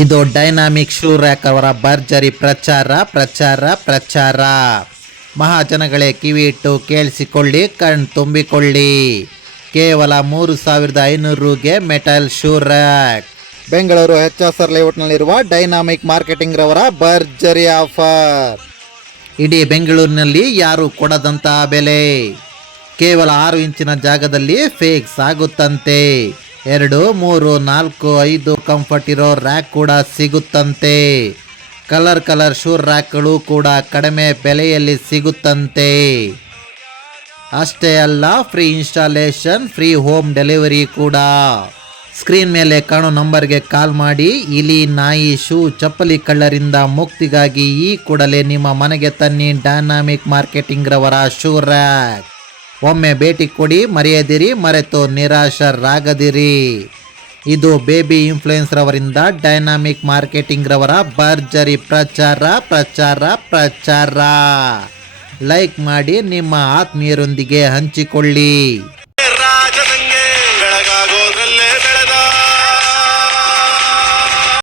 ಇದು dynamic shoe rack ಅವರ ಭರ್ಜರಿ ಪ್ರಚಾರ. ಮಹಾಜನಗಳೇ, ಕಿವಿ ಇಟ್ಟು ಕೇಳಿಸಿಕೊಳ್ಳಿ, ಕಣ್ ತುಂಬಿಕೊಳ್ಳಿ. ಕೇವಲ 3,500 ರುಗೆ metal shoe rack. Bengaluru HR ಲೇಔಟ್ನಲ್ಲಿರುವ ಡೈನಾಮಿಕ್ ಮಾರ್ಕೆಟಿಂಗ್ ರವರ ಭರ್ಜರಿ ಆಫರ್. ಇಡೀ ಬೆಂಗಳೂರಿನಲ್ಲಿ ಯಾರು ಕೊಡದಂತಹ ಬೆಲೆ. ಕೇವಲ 6 ಇಂಚಿನ ಜಾಗದಲ್ಲಿ ಫಿಕ್ಸ್ ಆಗುತ್ತಂತೆ. 2, 3, 4, 5 ಕಂಫರ್ಟ್ ಇರೋ ರ್ಯಾಕ್ ಕೂಡ ಸಿಗುತ್ತಂತೆ. ಕಲರ್ ಶೂ ರ್ಯಾಕ್ಗಳು ಕೂಡ ಕಡಿಮೆ ಬೆಲೆಯಲ್ಲಿ ಸಿಗುತ್ತಂತೆ. ಅಷ್ಟೇ ಅಲ್ಲ, free installation, free home delivery ಕೂಡ. ಸ್ಕ್ರೀನ್ ಮೇಲೆ ಕಾಣೋ ನಂಬರ್ಗೆ ಕಾಲ್ ಮಾಡಿ. ಇಲಿ, ನಾಯಿ, ಶೂ, ಚಪ್ಪಲಿ ಕಳ್ಳರಿಂದ ಮುಕ್ತಿಗಾಗಿ ಈ ಕೂಡಲೇ ನಿಮ್ಮ ಮನೆಗೆ ತನ್ನಿ ಡೈನಾಮಿಕ್ ಮಾರ್ಕೆಟಿಂಗ್ ರವರ ಶೂ ರ್ಯಾಕ್. ಒಮ್ಮೆ ಭೇಟಿ ಕೊಡಿ, ಮರೆಯದಿರಿ, ಮರೆತು ನಿರಾಶರಾಗದಿರಿ. ಇದು ಬೇಬಿ ಇನ್ಫ್ಲೂಯೆನ್ಸ್ ರವರಿಂದ ಡೈನಾಮಿಕ್ ಮಾರ್ಕೆಟಿಂಗ್ ರವರ ಭರ್ಜರಿ ಪ್ರಚಾರ. ಲೈಕ್ ಮಾಡಿ, ನಿಮ್ಮ ಆತ್ಮೀಯರೊಂದಿಗೆ ಹಂಚಿಕೊಳ್ಳಿ.